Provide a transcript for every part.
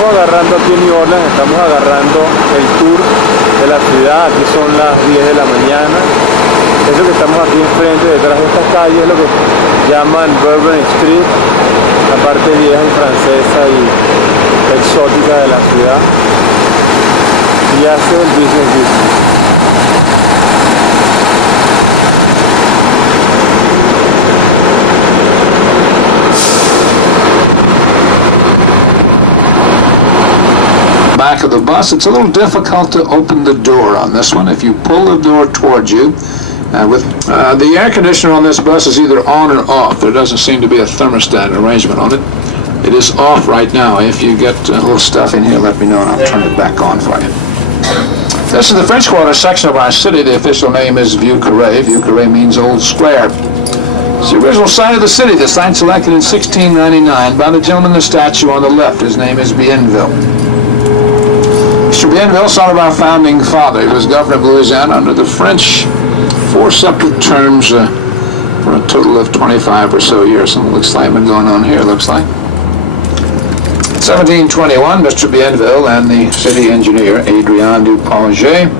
estamos agarrando aquí en New Orleans, estamos agarrando el tour de la ciudad. Aquí son las 10 de la mañana. Eso que estamos aquí enfrente, detrás de esta calle, es lo que llaman Bourbon Street, la parte vieja y francesa y exótica de la ciudad. Y hace el business. Back of the bus, it's a little difficult to open the door on this one. If you pull the door towards you, the air conditioner on this bus is either on or off. There doesn't seem to be a thermostat arrangement on it. It is off right now. If you get a little stuff in here, let me know and I'll turn it back on for you. This is the French Quarter section of our city. The official name is Vieux Carré. Vieux Carré means Old Square. It's the original site of the city, the site selected in 1699 by the gentleman in the statue on the left. His name is Bienville. Mr. Bienville, son of our founding father, he was governor of Louisiana under the French, 4 separate terms for a total of 25 or so years. Some excitement going on here, looks like. 1721, Mr. Bienville and the city engineer, Adrien Duponget,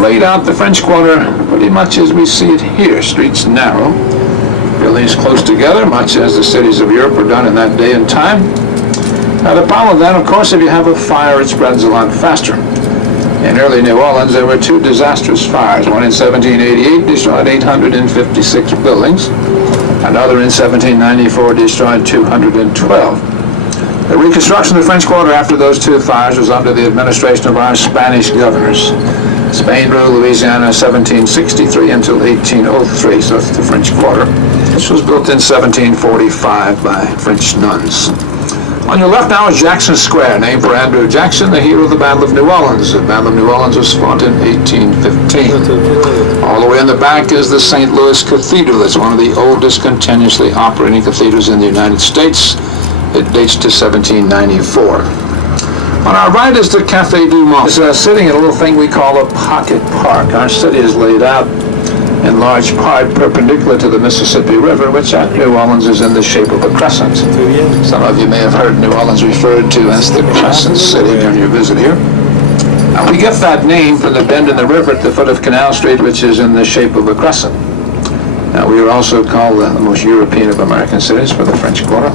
laid out the French Quarter pretty much as we see it here. Streets narrow, buildings close together, much as the cities of Europe were done in that day and time. Now the problem then, of course, if you have a fire, it spreads a lot faster. In early New Orleans, there were 2 disastrous fires. One in 1788 destroyed 856 buildings. Another in 1794 destroyed 212. The reconstruction of the French Quarter after those 2 fires was under the administration of our Spanish governors. Spain ruled Louisiana 1763 until 1803, so it's the French Quarter. This was built in 1745 by French nuns. On your left now is Jackson Square, named for Andrew Jackson, the hero of the Battle of New Orleans. The Battle of New Orleans was fought in 1815. All the way in the back is the St. Louis Cathedral. It's one of the oldest continuously operating cathedrals in the United States. It dates to 1794. On our right is the Café du Monde. It's sitting in a little thing we call a pocket park. Our city is laid out in large part perpendicular to the Mississippi River, which at New Orleans is in the shape of a crescent. Some of you may have heard New Orleans referred to as the Crescent City during your visit here. Now, we get that name from the bend in the river at the foot of Canal Street, which is in the shape of a crescent. Now, we are also called the most European of American cities for the French Quarter.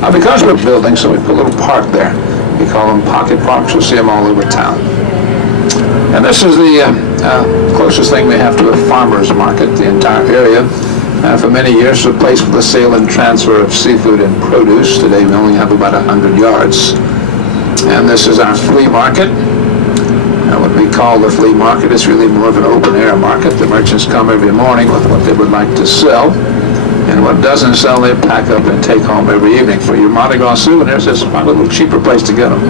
Now, because we're building, so we put a little park there. We call them pocket parks. You'll see them all over town. And this is the closest thing we have to a farmer's market. The entire area, for many years, was a place for the sale and transfer of seafood and produce. Today we only have about 100 yards. And this is our flea market. What we call the flea market is really more of an open-air market. The merchants come every morning with what they would like to sell. And what doesn't sell, they pack up and take home every evening. For your Mardi Gras souvenirs, it's probably a little cheaper place to get them.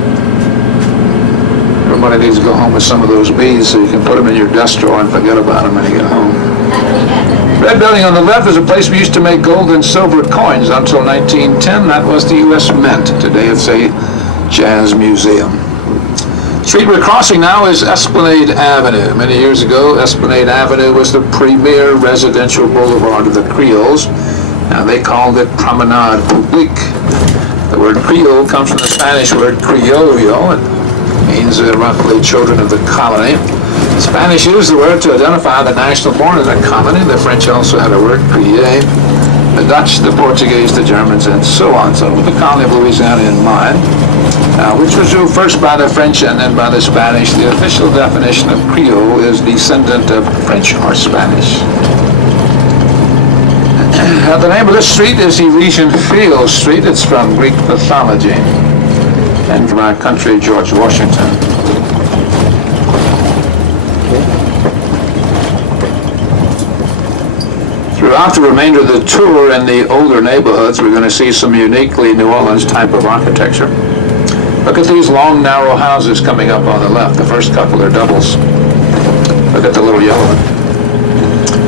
Everybody needs to go home with some of those beads so you can put them in your desk drawer and forget about them when you get home. Red building on the left is a place we used to make gold and silver coins until 1910. That was the U.S. Mint. Today it's a jazz museum. Street we're crossing now is Esplanade Avenue. Many years ago, Esplanade Avenue was the premier residential boulevard of the Creoles. Now they called it Promenade Publique. The word Creole comes from the Spanish word criollo. It means roughly children of the colony. The Spanish used the word to identify the national born in the colony. The French also had a word, crier. The Dutch, the Portuguese, the Germans, and so on. So with the colony of Louisiana in mind, which was ruled first by the French and then by the Spanish, the official definition of Creole is descendant of French or Spanish. The name of this street is Elysian Fields Street. It's from Greek mythology and from our country, George Washington. Throughout the remainder of the tour in the older neighborhoods, we're going to see some uniquely New Orleans type of architecture. Look at these long, narrow houses coming up on the left. The first couple are doubles. Look at the little yellow one.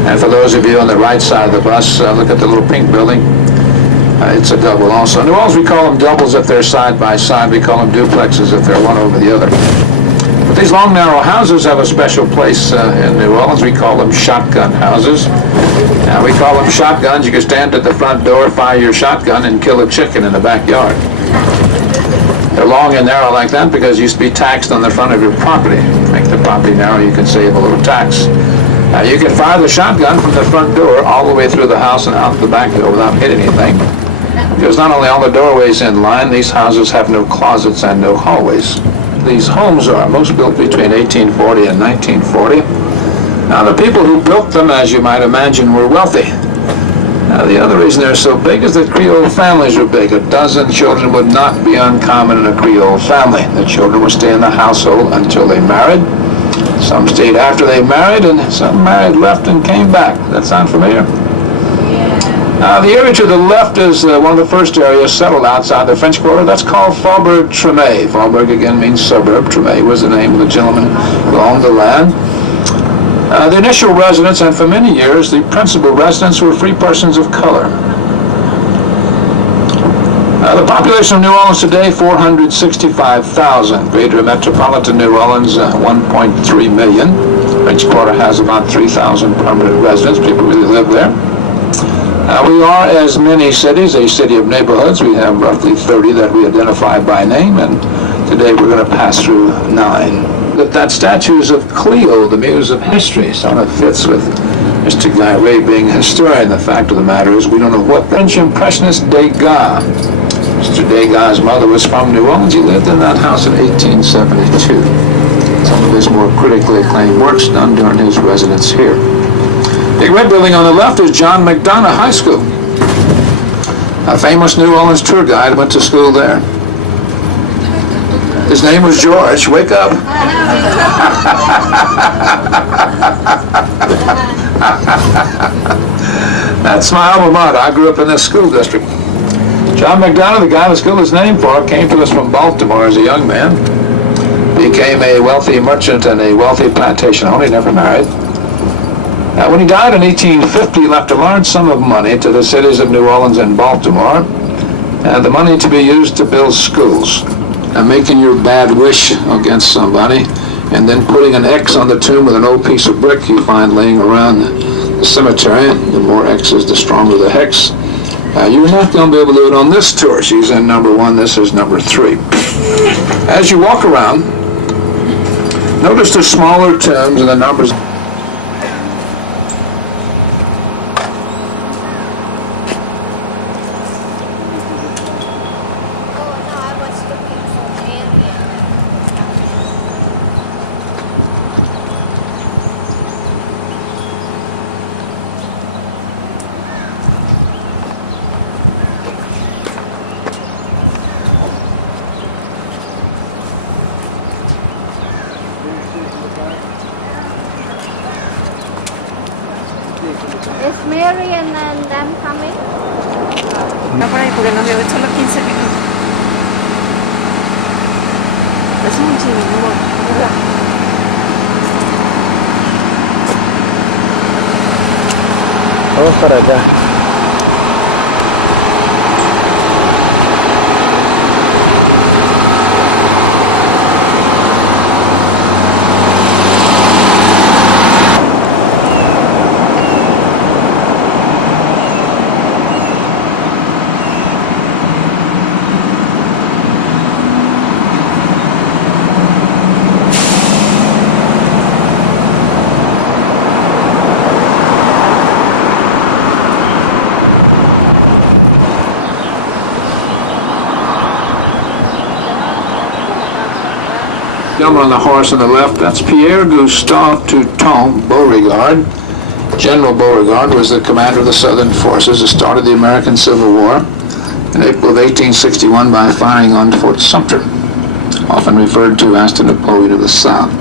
And for those of you on the right side of the bus, look at the little pink building. It's a double also. In New Orleans, we call them doubles if they're side by side. We call them duplexes if they're one over the other. But these long, narrow houses have a special place in New Orleans. We call them shotgun houses. Now, we call them shotguns. You can stand at the front door, fire your shotgun, and kill a chicken in the backyard. They're long and narrow like that because you used to be taxed on the front of your property. Make the property narrow, you can save a little tax. You can fire the shotgun from the front door all the way through the house and out the back door without hitting anything. Because not only all the doorways in line, these houses have no closets and no hallways. These homes are most built between 1840 and 1940. Now the people who built them, as you might imagine, were wealthy. Now the other reason they're so big is that Creole families are big. 12 children would not be uncommon in a Creole family. The children would stay in the household until they married. Some stayed after they married, and some married, left, and came back. Does that sound familiar? Now, the area to the left is one of the first areas settled outside the French Quarter. That's called Faubourg-Treme. Faubourg, again, means suburb. Treme was the name of the gentleman who owned the land. The initial residents, and for many years, the principal residents, were free persons of color. The population of New Orleans today, 465,000. Greater metropolitan New Orleans, 1.3 million. French Quarter has about 3,000 permanent residents. People really live there. We are, as many cities, a city of neighborhoods. We have roughly 30 that we identify by name, and today we're going to pass through 9. That statue is of Cleo, the muse of history, so it fits with Mr. Guy Ray being a historian. The fact of the matter is we don't know what French impressionist Degas. Mr. Degas' mother was from New Orleans. He lived in that house in 1872. Some of his more critically acclaimed works done during his residence here. Big red building on the left is John McDonough High School. A famous New Orleans tour guide went to school there. His name was George. Wake up. That's my alma mater. I grew up in this school district. John McDonough, the guy the school is named for, came to us from Baltimore as a young man. Became a wealthy merchant and a wealthy plantation owner. He never married. When he died in 1850, he left a large sum of money to the cities of New Orleans and Baltimore, and the money to be used to build schools. Making your bad wish against somebody, and then putting an X on the tomb with an old piece of brick you find laying around the cemetery. The more X's, the stronger the hex. You're not going to be able to do it on this tour. She's in number 1, this is number 3. As you walk around, notice the smaller tombs and the numbers. Is Mary and then them coming? No por ahí porque nos dio solo 15 minutos. Es un chingo, ¿verdad? Vamos para acá. Gentleman on the horse on the left, that's Pierre Gustave Touton Beauregard. General Beauregard was the commander of the Southern forces that started the American Civil War in April of 1861 by firing on Fort Sumter, often referred to as the Napoleon of the South.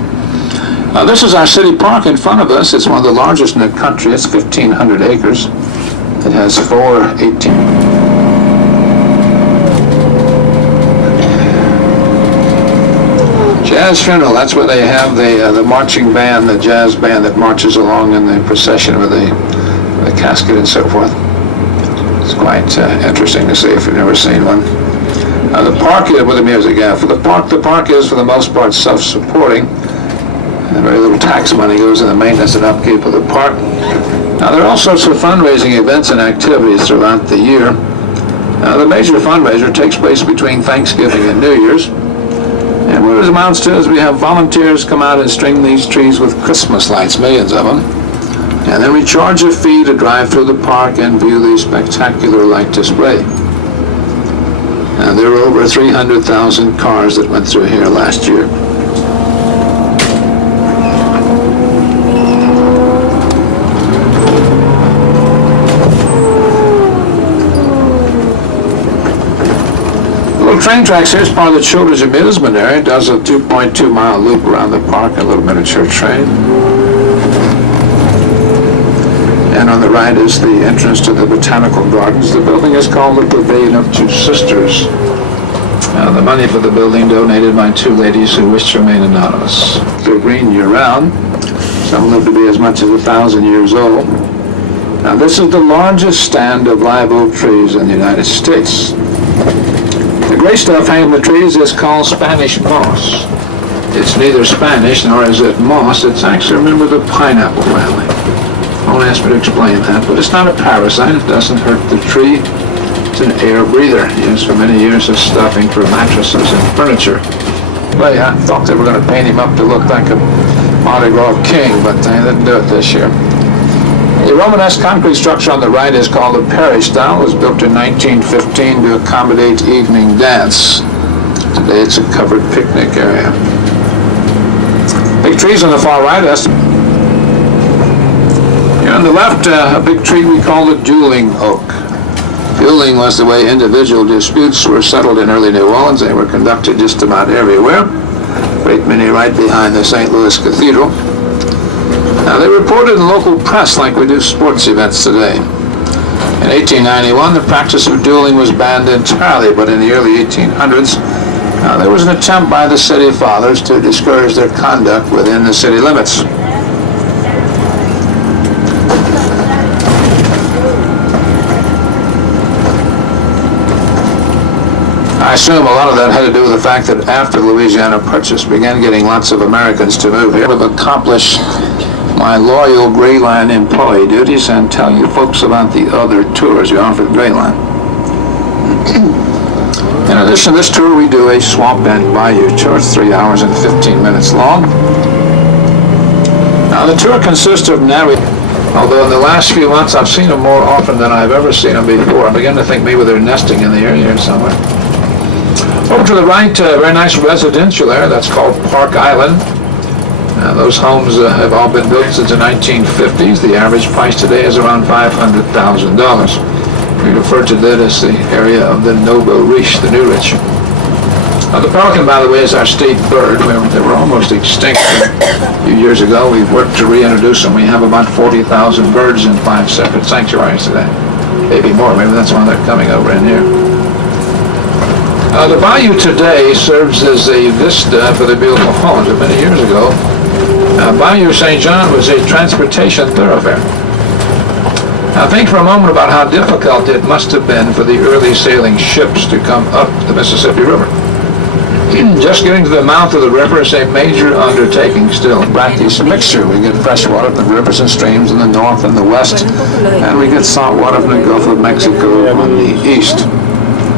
This is our city park in front of us. It's one of the largest in the country. It's 1,500 acres. It has 4 18... Jazz funeral, that's where they have the marching band, the jazz band that marches along in the procession with the casket and so forth. It's quite interesting to see if you've never seen one. The park is with the music, yeah. The park is for the most part self-supporting. Very little tax money goes in the maintenance and upkeep of the park. Now there are all sorts of fundraising events and activities throughout the year. The major fundraiser takes place between Thanksgiving and New Year's. And what it amounts to is we have volunteers come out and string these trees with Christmas lights, millions of them. And then we charge a fee to drive through the park and view the spectacular light display. There were over 300,000 cars that went through here last year. Train tracks here is part of the children's amusement area. It does a 2.2-mile loop around the park, a little miniature train. And on the right is the entrance to the botanical gardens. The building is called the Pavilion of Two Sisters. The money for the building donated by two ladies who wish to remain anonymous. They're green year-round. Some live to be as much as 1,000 years old. Now this is the largest stand of live oak trees in the United States. The gray stuff hanging in the trees is called Spanish moss. It's neither Spanish nor is it moss. It's actually a member of the pineapple family. Don't ask me to explain that, but it's not a parasite. It doesn't hurt the tree. It's an air breather used for many years as stuffing for mattresses and furniture. Well, yeah, I thought they were going to paint him up to look like a Mardi Gras king, but they didn't do it this year. The Romanesque concrete structure on the right is called the Perry style. It was built in 1915 to accommodate evening dance. Today it's a covered picnic area. Big trees on the far right. Here on the left, a big tree we call the dueling oak. Dueling was the way individual disputes were settled in early New Orleans. They were conducted just about everywhere. Great many right behind the St. Louis Cathedral. Now, they reported in local press like we do sports events today. In 1891, the practice of dueling was banned entirely, but in the early 1800s, there was an attempt by the city fathers to discourage their conduct within the city limits. I assume a lot of that had to do with the fact that after the Louisiana Purchase began getting lots of Americans to move here, to accomplish my loyal Gray Line employee duties and tell you folks about the other tours we offer at Gray Line. In addition to this tour, we do a swamp and bayou tour, 3 hours and 15 minutes long. Now the tour consists of narrating, although in the last few months I've seen them more often than I've ever seen them before. I begin to think maybe they're nesting in the area here somewhere. Over to the right, a very nice residential area that's called Park Island. Those homes have all been built since the 1950s. The average price today is around $500,000. We refer to that as the area of the Novo Riche, the New Rich. The pelican, by the way, is our state bird. They were almost extinct a few years ago. We've worked to reintroduce them. We have about 40,000 birds in 5 separate sanctuaries today. Maybe more. Maybe that's why they're coming over in here. The bayou today serves as a vista for the beautiful homes. Many years ago, Bayou St. John was a transportation thoroughfare. Now think for a moment about how difficult it must have been for the early sailing ships to come up the Mississippi River. Just getting to the mouth of the river is a major undertaking still. Brackish mixture. We get fresh water from the rivers and streams in the north and the west, and we get salt water from the Gulf of Mexico on the east.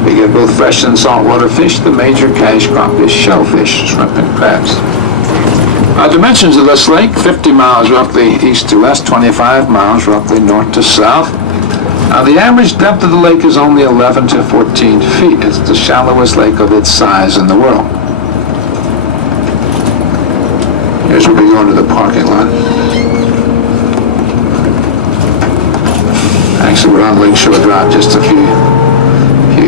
We get both fresh and saltwater fish. The major cash crop is shellfish, shrimp, and crabs. Dimensions of this lake, 50 miles roughly east to west, 25 miles roughly north to south. The average depth of the lake is only 11 to 14 feet. It's the shallowest lake of its size in the world. Here's where we go into the parking lot. Actually, we're on Lakeshore Drive, just a few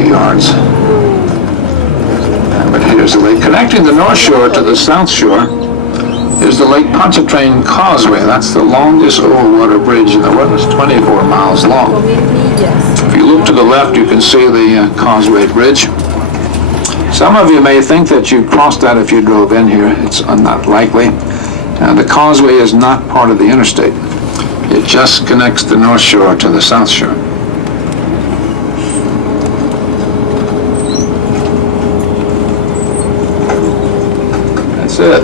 yards. But here's the lake. Connecting the North Shore to the South Shore is the Lake Pontchartrain Causeway. That's the longest over-water bridge in the world. It's 24 miles long. If you look to the left, you can see the Causeway Bridge. Some of you may think that you crossed that if you drove in here. It's not likely. The Causeway is not part of the interstate. It just connects the North Shore to the South Shore. That's it.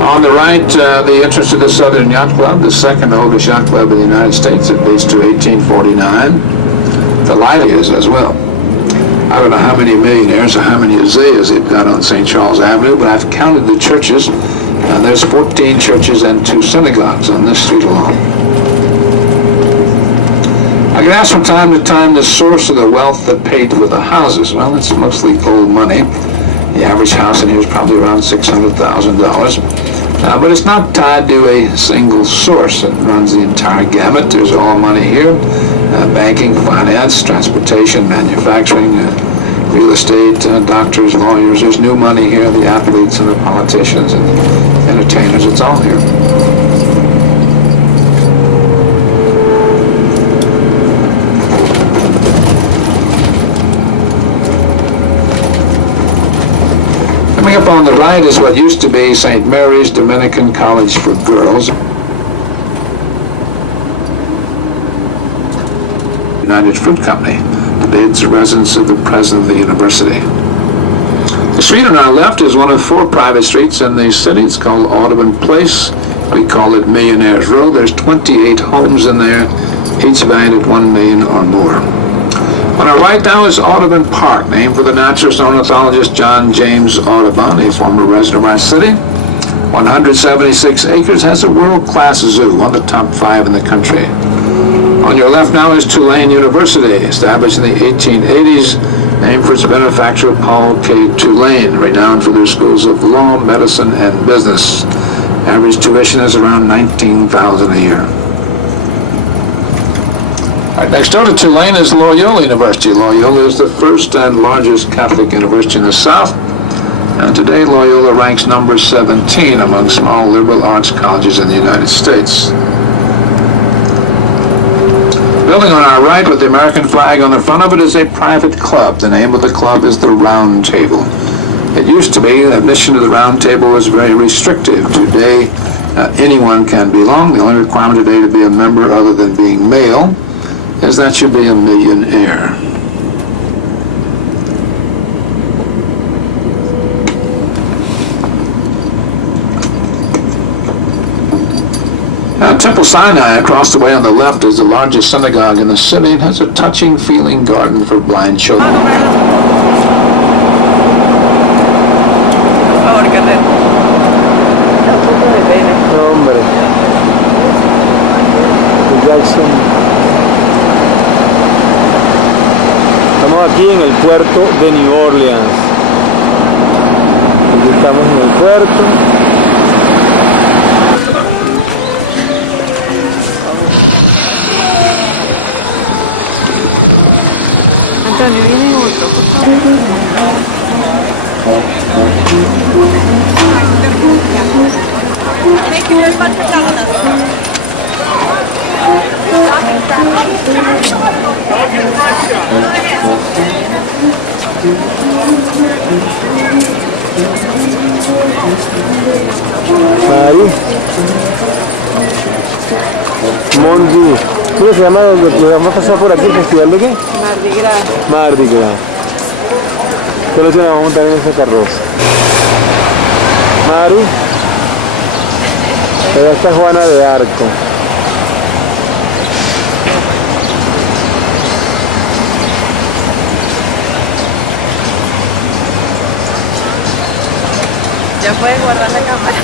On On the right, the entrance to the Southern Yacht Club, the second oldest yacht club in the United States. It dates to 1849. The light is as well. I don't know how many millionaires or how many azaleas they've got on St. Charles Avenue, but I've counted the churches. There's 14 churches and 2 synagogues on this street alone. I get asked from time to time the source of the wealth that paid for the houses. Well, it's mostly old money. The average house in here is probably around $600,000. But it's not tied to a single source. It runs the entire gamut. There's all money here. Banking, finance, transportation, manufacturing, real estate, doctors, lawyers. There's new money here. The athletes and the politicians and the entertainers. It's all here. Coming up on the right is what used to be St. Mary's Dominican College for Girls. United Fruit Company. Today it's the residence of the president of the university. The street on our left is one of 4 private streets in the city. It's called Audubon Place. We call it Millionaires Row. There's 28 homes in there, each valued at $1 million or more. On our right now is Audubon Park, named for the naturalist and ornithologist John James Audubon, a former resident of our city. 176 acres, has a world-class zoo, one of the top 5 in the country. On your left now is Tulane University, established in the 1880s, named for its benefactor Paul K. Tulane, renowned for their schools of law, medicine, and business. Average tuition is around $19,000 a year. Right next door to Tulane is Loyola University. Loyola is the first and largest Catholic university in the South. And today Loyola ranks number 17 among small liberal arts colleges in the United States. Building on our right with the American flag on the front of it is a private club. The name of the club is the Round Table. It used to be, admission to the Round Table was very restrictive. Today, anyone can belong. The only requirement today to be a member other than being male is that you be a millionaire. Temple Sinai across the way on the left is the largest synagogue in the city and has a touching feeling garden for blind children. No, hombre. Jackson. Estamos aquí en el puerto de New Orleans. Aquí estamos en el puerto. Antonio, viene otro, por Mari. Mondi. ¿Cómo se llama? ¿Lo vamos a pasar por aquí? ¿El festival de qué? Mardi Gras. Mardi Gras. Solo se nos vamos a montar en esa carroza. Mari. Allá está Juana de Arco. Ya puedes guardar la cámara.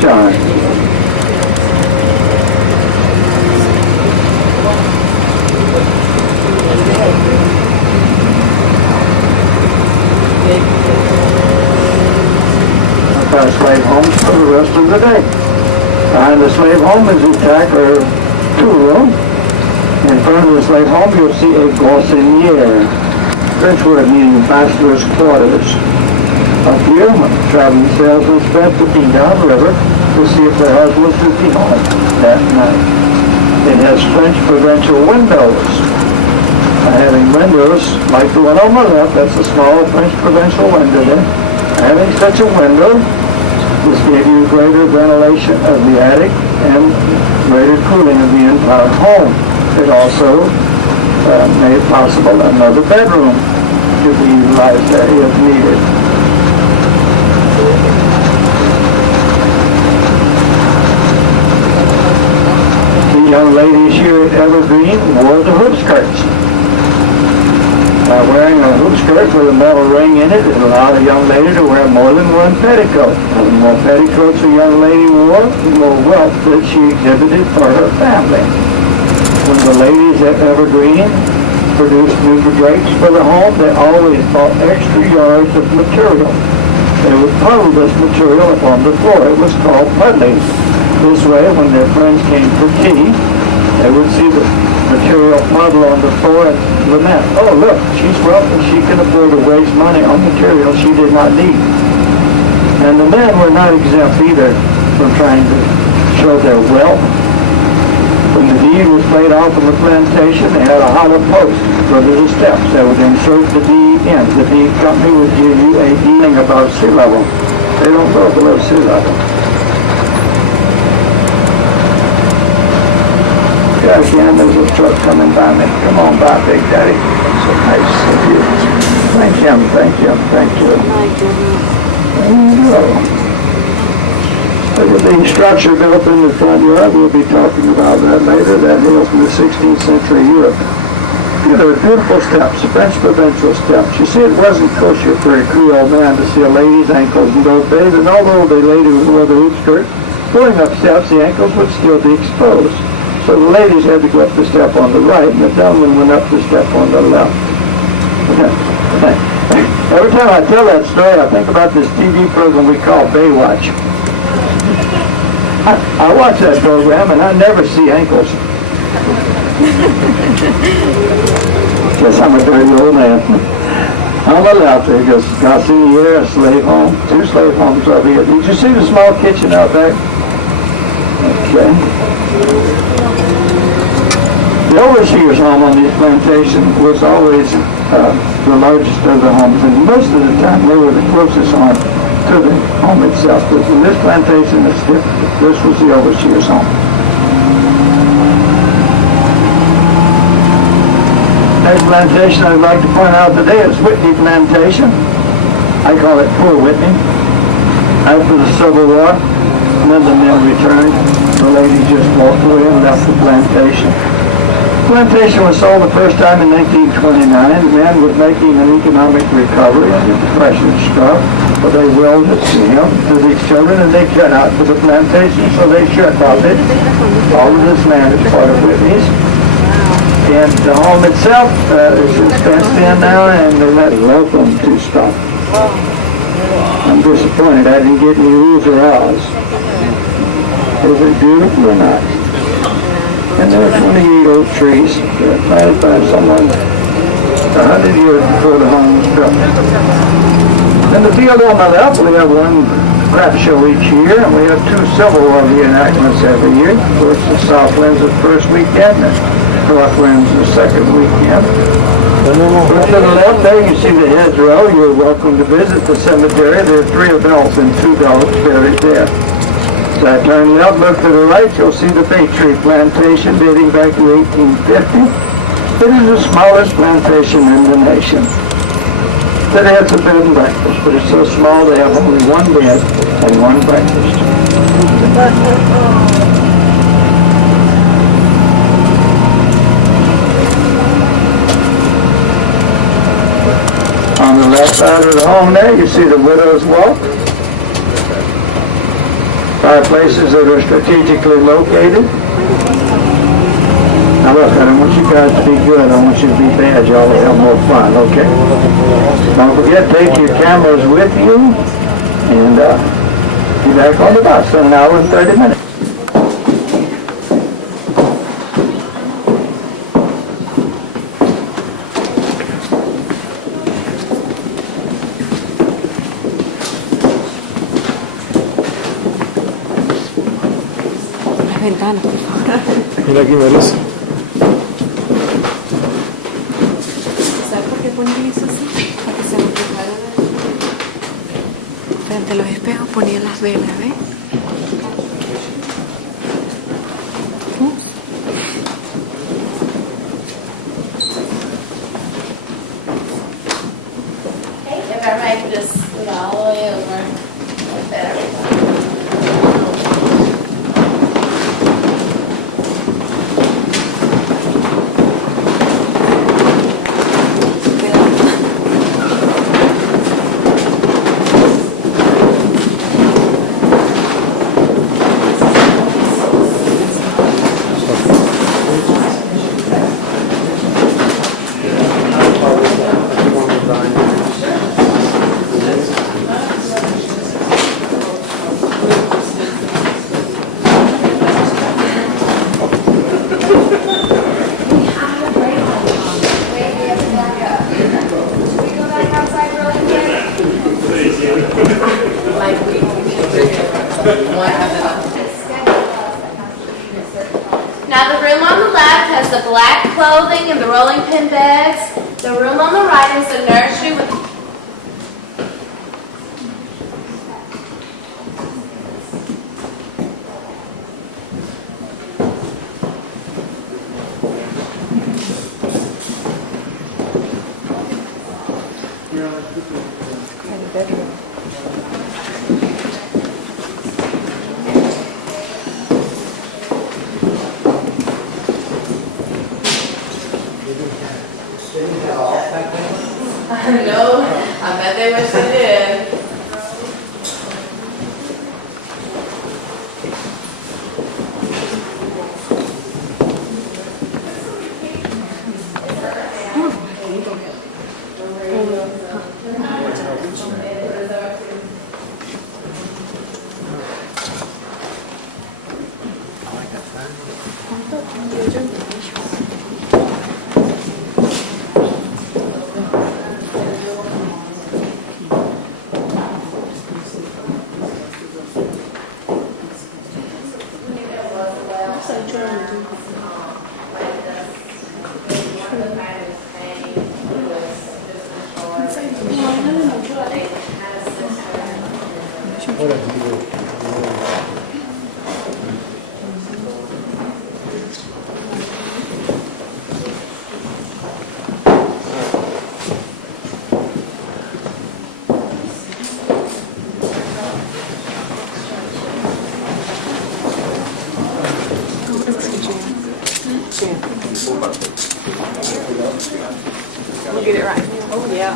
John. Slave homes for the rest of the day. Behind the slave home is a track or tool room. In front of the slave home you'll see a Gaussier. French word meaning bachelor's quarters. Up here, traveling salesmen spent the beat down river to see if their husbands would be home that night. It has French provincial windows. Having windows, like the one on my left, that's a small French provincial window there. Having such a window, this gave you greater ventilation of the attic and greater cooling of the entire home. It also made possible another bedroom to be utilized there if needed. The young ladies here at Evergreen wore the hoop skirts. By wearing a hoop skirt with a metal ring in it, it allowed a young lady to wear more than one petticoat. The more petticoats a young lady wore, the more wealth that she exhibited for her family. When the ladies at Evergreen produced new drapes for the home, they always bought extra yards of material. They would puddle this material upon the floor. It was called puddling. This way, when their friends came for tea, they would see the material puddle on the floor and lament, "Oh, look, she's wealthy. She can afford to waste money on material she did not need." And the men were not exempt either from trying to show their wealth. When the deed was laid off on the plantation, they had a hollow post for the steps. They would insert the deed in. The deed company would give you a deed above sea level. They don't go below sea level. Yeah, again, there's a truck coming by me. Come on by, Big Daddy. That's so nice of you. Thank him, thank you, thank you. There you go. Look at the structure built in the front yard. We'll be talking about that later. That hails from the 16th century Europe. Yeah, there were beautiful steps, French provincial steps. You see, it wasn't kosher for a Creole man to see a lady's ankles in those days, and although the lady wore the hoop skirt, going up steps, the ankles would still be exposed. So the ladies had to go up the step on the right, and the gentlemen went up the step on the left. Every time I tell that story, I think about this TV program we call Baywatch. I watch that program, and I never see ankles. Guess I'm a dirty old man. On the left, there goes Garcia, a slave home. 2 slave homes over here. Did you see the small kitchen out there? Okay. The overseer's home on this plantation was always the largest of the homes, and most of the time they were the closest home to the home itself. But in this plantation, it's different. This was the overseer's home. Next plantation I'd like to point out today is Whitney Plantation. I call it Poor Whitney. After the Civil War, none of the men returned. The lady just walked away and left the plantation. The plantation was sold the first time in 1929. The man was making an economic recovery and the Depression struck. But they willed it to him, to these children, and they cut out to the plantation, so they shut off it. All of this land is part of Whitney's. And the home itself is fenced in now, and they're not welcome to stop. I'm disappointed I didn't get any rules or hours. Is it beautiful or not? And there are 28 oak trees planted by someone 100 years before the home was built. In the field on my left, we have one craft show each year, and we have 2 Civil War reenactments every year. Of course, the South wins the first weekend, and North wins the second weekend. Look to the left there, you see the hedgerow. You're welcome to visit the cemetery. There are 3 adults and 2 dogs buried there. As I turn left, look to the right, you'll see the Bay Tree Plantation dating back to 1850. It is the smallest plantation in the nation. Today it's a bed and breakfast, but it's so small they have only 1 bed and 1 breakfast. On the left side of the home there, you see the Widow's Walk. Fireplaces that are strategically located. Now look, I don't want you guys to be good. I want you to be bad. Y'all will have more fun, okay? Don't forget, take your cameras with you, and be back on the bus in an hour and 30 minutes. ventanas, por favor. Mira aquí, Marisa. ¿Sabes por qué ponen eso así? Para que se reflejara. Frente a los espejos ponían las velas, ¿ves? If everybody could just scoot all the way over. Like that. Now the room on the left has the black clothing and the rolling pin beds. The room on the right is the nursery with No, I bet they wish they did. We'll get it right. Oh, yeah.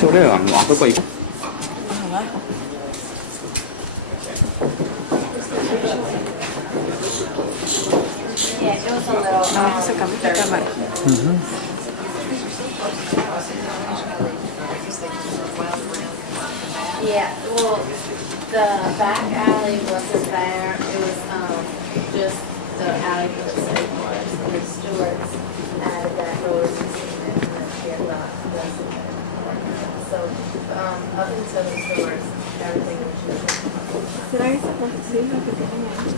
저래 안 와볼 거 있고. Yeah, it was a little. Sacamos la cámara. Yeah, well, the back alley wasn't there. It was just the alley for the city boys. The stewards added that road and then here the so up until the stewards, everything was just. ¿Será esa cocina que tienen ahí?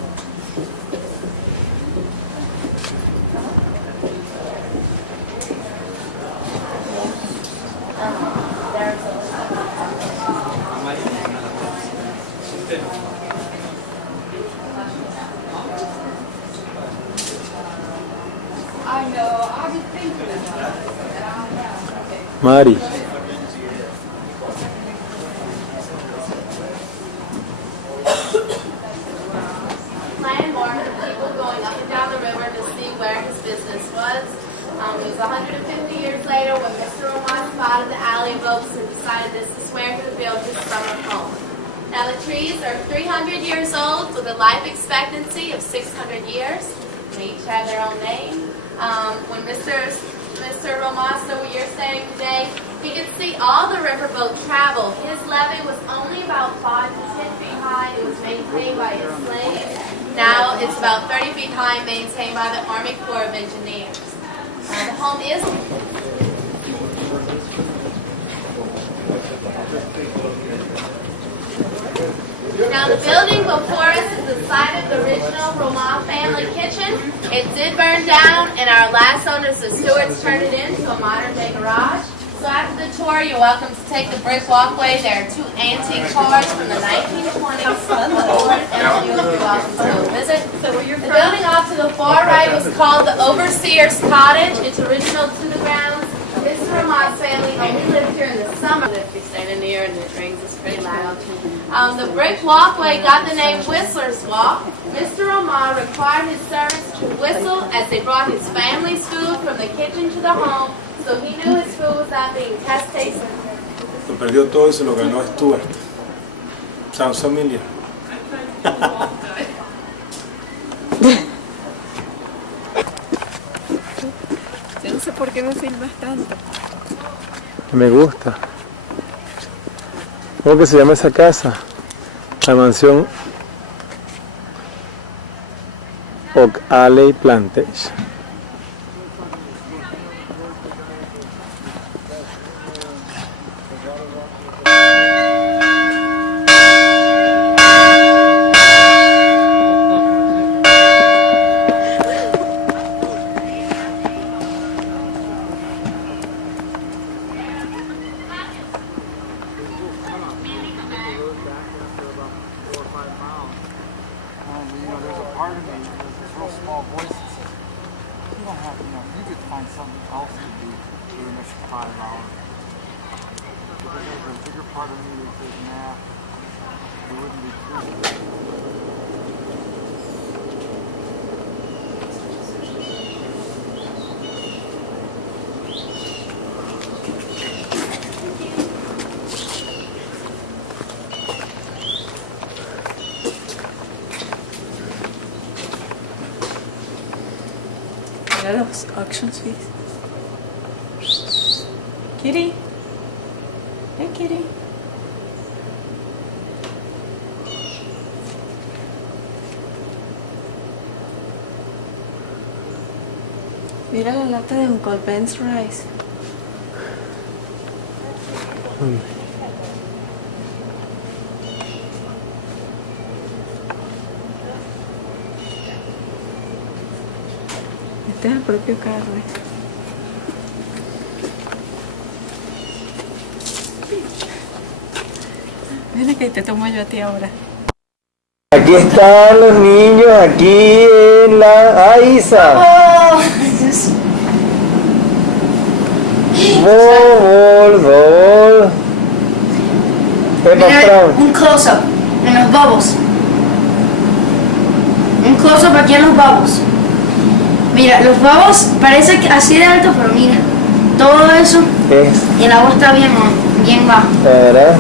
There's a I know, I was thinking about it. Mari. Plan more of people going up and down the river to see where his business was. It was 150 years later when Mr. Omar spotted the alley of oaks and decided this is where he would build his summer home. Now the trees are 300 years old with a life expectancy of 600 years. They each have their own name. When Mr. Mr. Romasto, where you're standing today, you can see all the riverboat travel. His levee was only about 5 to 10 feet high. It was maintained by his slaves. Now it's about 30 feet high, maintained by the Army Corps of Engineers. The home is... Now the building before us is the site of the original Roman family kitchen. It did burn down, and our last owners, the Stewarts, turned it into a modern-day garage. So after the tour, you're welcome to take the brick walkway. There are 2 antique cars from the 1920s. And you're welcome to go visit. The building off to the far right was called the Overseer's Cottage. It's original to the grounds. Mr. Roman's family only lived here in the summer. If you're standing near and it rings, it's pretty loud. The brick walkway got the name Whistler's Walk. Mr. Roman required his servants to whistle as they brought his family's food from the kitchen to the home, so he knew his food was not being tasted. Lo perdió todo y se lo ganó Stuart. Sounds familiar. Yo no sé por qué me filmas tanto. Me gusta. ¿Cómo que se llama esa casa? La mansión Oak Alley Plantation. Mira los auction fees. Kitty. Hey, Kitty. Mira la lata de Uncle Ben's Rice. Este es el propio Carlos. Ven acá y te tomo yo a ti ahora. Aquí están los niños, aquí en la... ¡Ay, Isa! Vol. Mira, un close-up en los bubbles. Un close-up aquí en los bubbles. Mira, los bubbles parece que así de alto, pero mira, todo eso, Es, y el agua está bien bajo. ¿verdad?